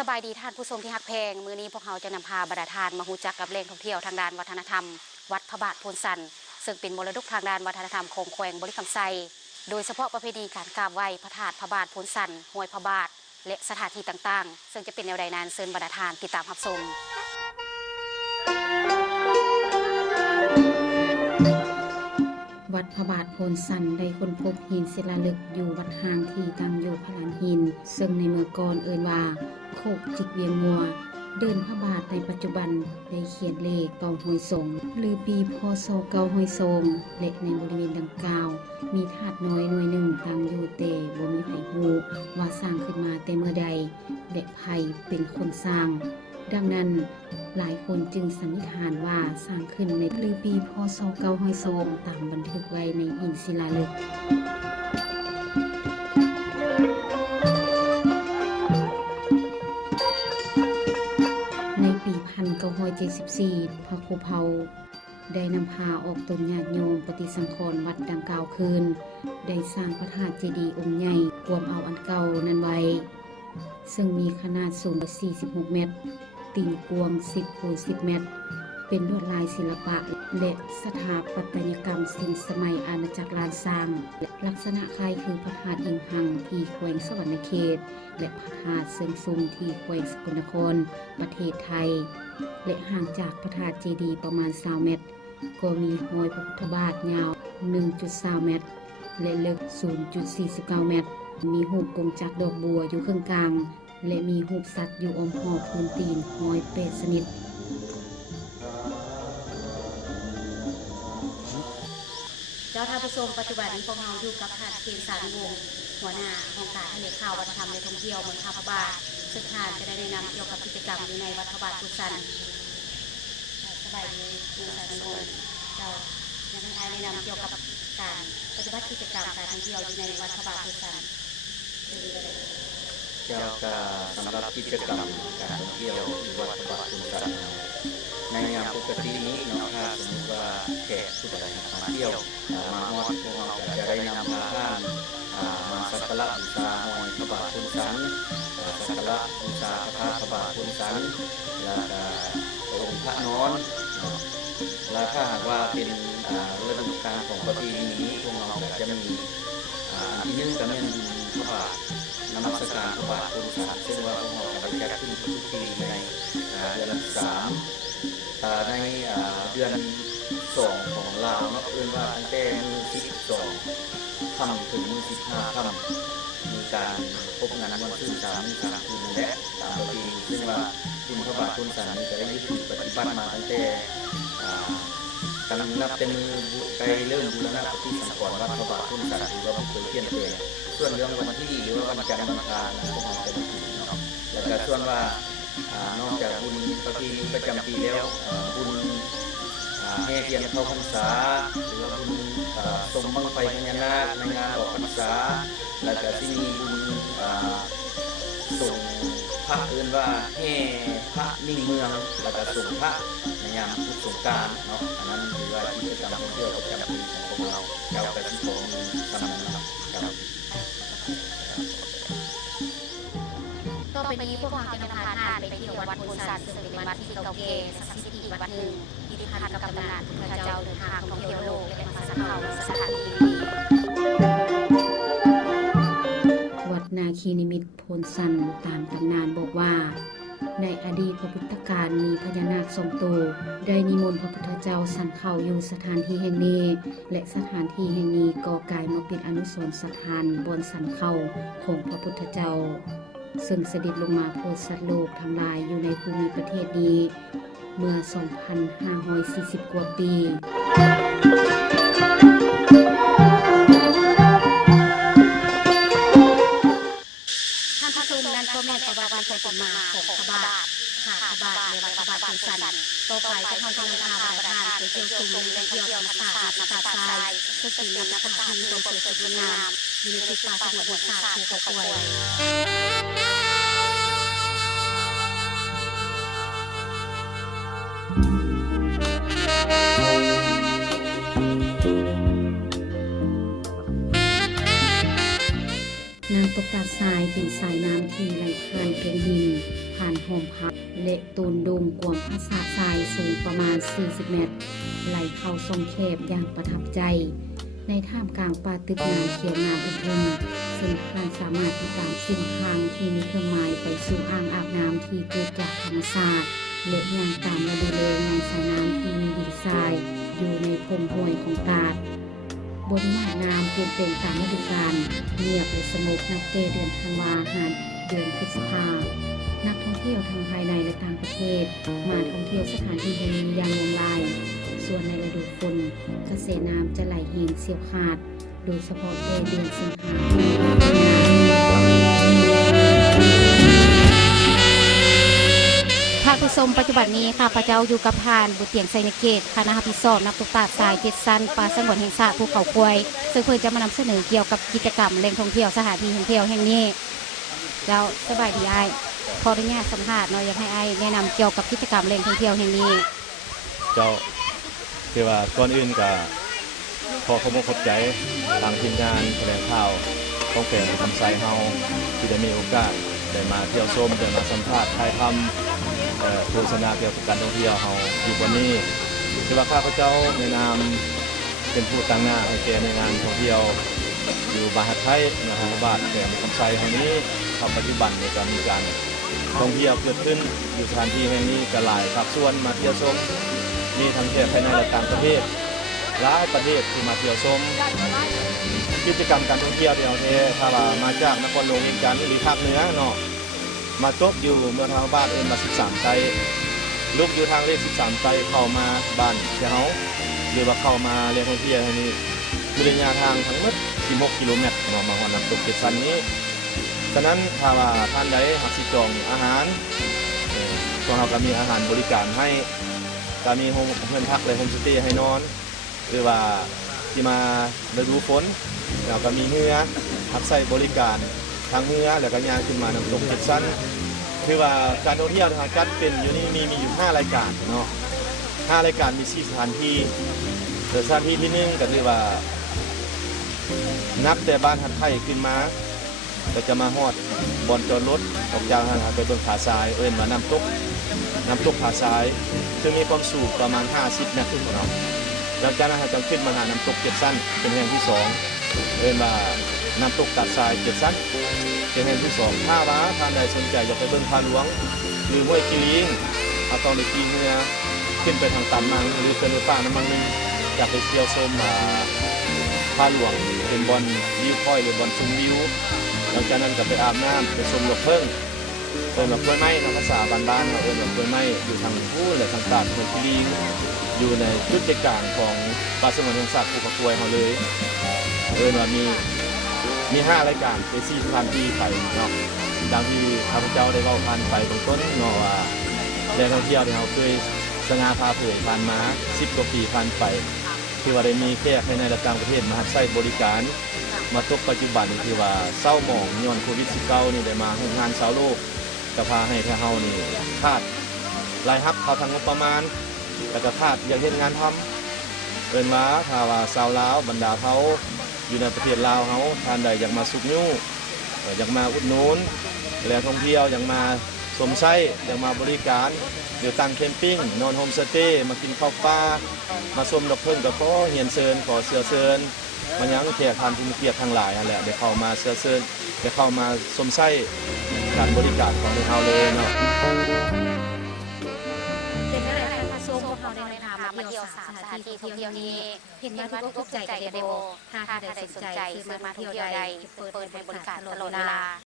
สบายดีท่านผู้ชมที่ฮักแพงมื้อนี้พวกเราจะนำพาบรรดาทานมาฮู้จักกับแหล่งท่องเที่ยวทางด้านวัฒนธรรมวัดพระบาทโพนสันซึ่งเป็นมรดกทางด้านวัฒนธรรมของแขวงบริคำไซโดยเฉพาะประเพณีการกราบไหว้พระธาตุพระบาทโพนสันห้วยพระบาทและสถานที่ต่างๆซึ่งจะเป็นแนวใดนั้นเชิญบรรดาทานติดตามรับชมวัดพระบาทโพนสันได้ค้นพบหินศิลาฤกษ์อยู่วัดห่างที่ตั้งอยู่พลานหินซึ่งในเมื่อก่อนเอ่ยว่าโคกจิกเวียงมัวเดินพระบาทในปัจจุบันได้เขียนเลขเก่าห้วยทรงหรือปีพศเก่าห้วยทรงและในบริเวณดังกล่าวมีธาตุน้อยหน่วยหนึ่งตั้งอยู่แต่บ่มีไผฮู้ว่าสร้างขึ้นมาแต่เมื่อใดและไผเป็นคนสร้างดังนั้นหลายคนจึงสันนิษฐานว่าสร้างขึ้นในปีพศเก่าห้วยทรงตามบันทึกไว้ในหินศิลาฤกษ์ในปี1974พระครูเผาได้นำพาออกตนญาติโยมปฏิสังขรณ์วัดดังกล่าวคืนได้สร้างพระธาตุเจดีย์องค์ใหญ่รวมเอาอันเก่านั้นไว้ซึ่งมีขนาดสูง46 เมตรตีนกว้าง10 คูณ 10 เมตรเป็นลวดลายศิลปะและสถาปัตยกรรมสินสมัยอาณาจักรล้านซางลักษณะคล้ายคือพระธาตุอิงหังที่แขวงสวรรณเขตและพระธาตุเซิงซุงที่แขวงสกลนครประเทศไทยและห่างจากพระธาตุเจดีย์ประมาณ20 เมตรก็มีรอยพระพุทธบาทยาว 1.20 เมตรและลึก 0.49 เมตรมีรูปกงจักรดอกบัวอยู่ข้างกลางและมีรูปสัตว์อยู่อ้อมหอบพื้นตีน108 ชนิดเจ้าท่านผู้ชมปัจจุบันนี้พวกเราอยู่กับท่านเคนสารวงศ์หัวหน้าองค์การทะเลข่าววัฒนธรรมและท่องเที่ยวเมืองพระบาทซึ่งท่านจะได้แนะนำเกี่ยวกับกิจกรรมอยู่ในวัดพระบาทโพนสันสบายดีคุณสารวงศ์เรายังให้แนะนำเกี่ยวกับการปฏิบัติกิจกรรมการท่องเที่ยวอยู่ในวัดพระบาทโพนสันเกี่ยวกับสำหรับกิจกรรมการท่องเที่ยวที่วัดพระบาทโพนสันในยามปกตินี้เนาะถ้าสมมติว่าแขกผู้ใดมาเที่ยวมาฮอดพวกเราจะได้นำพาท่านมาสักการะบูชาห้อยพระบาทโพนสันสักการะบูชาพระธาตุพระบาทโพนสันและองค์พระนอนและถ้าหากว่าเป็นฤดูกาลของประเพณีนี้พวกเราจะมีที่นึงก็เป็นพระบาทนมัสการพระบาทโพนสันซึ่งว่าพวกเราจะจัดขึ้นทุกปีในเดือน3ในเดือน2ของลาวเนาะเอิ้นว่าตั้งแต่มื้อ12ค่ำถึงมื้อ15ค่ำมีการพบงานวันขึ้น3มื้อ3คืนและตามประเพณีซึ่งว่าคุณพระบาทโพนสันจะได้ยึดถือปฏิบัติมาตั้งแต่กำลังนับแต่มือไปเริ่มบูรณะปฏิสังขรณ์วัดพระบาทโพนสันหรือว่าบ่เคยเปลี่ยนแปลงส่วนเรื่องวันที่หรือว่าวันจันทร์วันอังคารพวกเราจะได้ถือเนาะแล้วก็ส่วนว่านอกจากบุญประเพณีประจำปีแล้วบุญแห่เทียนเข้าพรรษาหรือว่าบุญสมบังไฟพญานาคในงานออกพรรษาแล้วก็ที่มีบุญส่งพระเอิ้นว่าแห่พระนิ่งเมืองแล้วก็ส่งพระในงานพุทธสงกรานต์เนาะอันนั้นถือว่ากิจกรรมท่องเที่ยวประจำปีของพวกเราเจ้าแต่ที่ผมทำนะครับต่อไปนี้พวกเราจะนำพาท่านไปเที่ยววัดโพนสันซึ่งเป็นวัดที่เก่าแก่ศักดิ์สิทธิ์อีกวัดหนึ่งที่ได้พันกับตำนานพระเจ้าเดินทางท่องเที่ยวโลกและมาสักการะสถานที่ดีวัดนาคีนิมิตรโพนสันตามตำนานบอกว่าในอดีตพระพุทธกาลมีพญานาค2 ตัวได้นิมนต์พระพุทธเจ้าสันเข้าอยู่สถานที่แห่งนี้และสถานที่แห่งนี้ก็กลายมาเป็นอนุสรณ์สถานบนสันเข้าของพระพุทธเจ้าซึ่งเสด็จลงมาโปรดสัตว์โลกทั้งหลายอยู่ในภูมิประเทศนี้เมื่อ 2,540 กว่าปีท่านผู้ชมนั้นก็แม่นประวัติความเป็นมาของพระบาทค่ะพระบาทในวัดพระบาทโพนสันต่อไปจะทำการนำพาประธานไปเที่ยวชมแหล่งท่องเที่ยวธรรมศาสตร์น้ำตาทรายซึ่งเป็นน้ำตาที่บนสวยสดงามอยู่ในติดป่าสงวนศาสตร์ภูเขากล้วยนางต กตาทรายเป็นสายน้ำที่ไหลผ่านเพียงหินผ่านหอมพักและตูนดุมกวางภาษาทรายสูงประมาณ 40 เมตร ไหลเข้าทรงแคบอย่างประทับใจ ในท่ามกลางป่าตึกงามเขียวงามอึมครึมซึ่งท่านสามารถติดตามเส้นทางที่มีเครื่องหมายไปสู่อ่างอาบน้ำที่เกิดจากธรรมชาติและอย่างตามระดูเลยในสายน้ำที่มีดินทรายอยู่ในพงห้วยของตาดบนหน้าน้ำเปลี่ยนแปลงตามฤดูกาลเงียบและสงบนับแต่เดือนธันวาหารเดือนพฤษภานักท่องเที่ยวทั้งภายในและต่างประเทศมาท่องเที่ยวสถานที่แห่งนี้อย่างล้นหลาย ส่วนในฤดูฝนกระแสน้ำจะไหลแห้งเสียบขาด โดยเฉพาะในเดือนสิงหาคมพระผู้ชมปัจจุบันนี้ค่ะพระเจ้าอยู่กับพานบุตรเตียงไซนเกตคณะพิศอบนักตกปลาทราย7ชั้นป่าสงวนแห่งชาติภูเขาควายซึ่งเพื่อจะมานำเสนอเกี่ยวกับกิจกรรมแหล่งท่องเที่ยวสถานที่ท่องเที่ยวแห่งนี้เจ้าสบายดีไอ้ขออนุญาตสัมภาษณ์เนาะอยากให้ไอ้แนะนำเกี่ยวกับกิจกรรมแหล่งท่องเที่ยวแห่งนี้เจ้าคือว่าก่อนอื่นก็ขอขอบคุณใจทางทีมงานแถลงข่าวต้องแฝงคำไซเฮาที่ได้มีโอกาสได้มาเที่ยวชมได้มาสัมภาษณ์ถ่ายทำโฆษณาเกี่ยวกับการท่องเที่ยวเฮาอยู่วันนี้คือว่าข้าพเจ้าในนามเป็นผู้ตั้งหน้าให้แก่ในงานท่องเที่ยวอยู่บ้านหัดไทยนะครับบ้านแฝงคำไซแห่งนี้ปัจจุบันเนี่ยก็มีการท่องเที่ยวเกิดขึ้นอยู่สถานที่แห่งนี้ก็หลายภาคส่วนมาเที่ยวชมมีทั้งแขกภายในและต่างประเทศหลายประเทศที่มาเที่ยวชมกิจกรรมการท่องเที่ยวที่เอาเทถ้าว่ามาจากนครหลวงเวียงจันทร์หรือภาคเหนือเนาะมาจบอยู่เมืองทางบ้านเอ็นมา13ไตลุกอยู่ทางเลข13ไตเข้ามาบ้านเฮาหรือว่าเข้ามาเรียนท่องเที่ยวแห่งนี้มีระยะทางทั้งหมด16กิโลเมตรเนาะมาฮอดน้ำตกเจ็ดชั้นนี้ฉะนั้นถ้าว่าท่านใดหักสิจองอาหารพวกเราก็มีอาหารบริการให้ก็มีโฮมเพื่อนพักและโฮมสเตย์ให้นอนหรือว่าที่มาฤดูฝนเราก็มีเรือพักใส่บริการทางเรือแล้วก็ย่างขึ้นมาน้ำตกเจ็ดชั้นคือว่าการท่องเที่ยวทางจัดเป็นอยู่นี่มีอยู่5รายการเนาะ5รายการมี4สถานที่สถานที่ที่1ก็คือว่านับแต่บ้านหัดไทยขึ้นมาก็จะมาฮอดบอนจอดรถออกจากทางไปบนผาทรายเอิ้นว่าน้ำตกผาทรายซึ่งมีความสูงประมาณ50เมตรเนาะหลังจากนั้นเราจะขึ้นมาหาน้ำตกเจ็ดชั้นเป็นแห่งที่2เอิ้นว่าน้ำตกตัดทรายเจ็ดชั้นเป็นแห่งที่2ถ้าว่าท่านใดสนใจอยากไปเบิ่งผาหลวงหรือห้วยกิลิงเอาต้องไปขี่เรือขึ้นไปทางตามมังหรือเป็นรถไฟน้ำมันนึงอยากไปเที่ยวชมผาหลวงเป็นบอนวิวพอยต์หรือบอนชมวิวหลังจากนั้นก็ไปอาบน้ำไปชมดอกเพิ่งเป็นดอกกล้วยไม้ภาษาบ้านๆเราเรียกดอกกล้วยไม้อยู่ทางผู้หรือทางตาดห้วยกิลิงอยู่ในจุดใจกลางของป่าสงวนแห่งชาติภูเขาควายเขาเลยว่ามี5รายการไป4สถานที่ไปเนาะดังที่ข้าพเจ้าได้เล่าผ่านไปตรงต้นเนาะว่าแหล่งท่องเที่ยวที่เราเคยสง่าพาเผยผ่านมา10กว่าปีผ่านไปที่ว่าได้มีแขกภายในและต่างประเทศมาใช้บริการมาตกปัจจุบันที่ว่าเศร้าหมองย้อนโควิด19นี่ได้มาโรงงานชาวโลกก็พาให้เฮานี่คาดรายรับเขาทางงบประมาณแล้วก็คาดอยากเห็นงานทำเอิ้นว่าถ้าว่าชาวลาวบรรดาเขาอยู่ในประเทศลาวเฮาท่านใดอยากมาสุขนิ้วอยากมาอุดหนุนแหล่งท่องเที่ยวอยากมาสมไส้อยากมาบริการหรือตั้งแคมปิ้งนอนโฮมสเตย์มากินข้าวปลามาชมดอกเพิ่งก็ขอเฮียนเชิญขอเสื้อเชิญมันยังแขกทานผู้มีเกียรติทั้งหลายนั่นแหละได้เข้ามาเสื้อเชิญได้เข้ามาสมไส้การบริการของเราเลยเนาะมาเที่ยวสถานที่ท่องเที่ยวนี้เห็นมาทุกทุกใจกับเดโบถ้าใดสนใจคือมาเที่ยวใดเปิดให้บริการตลอดเวลา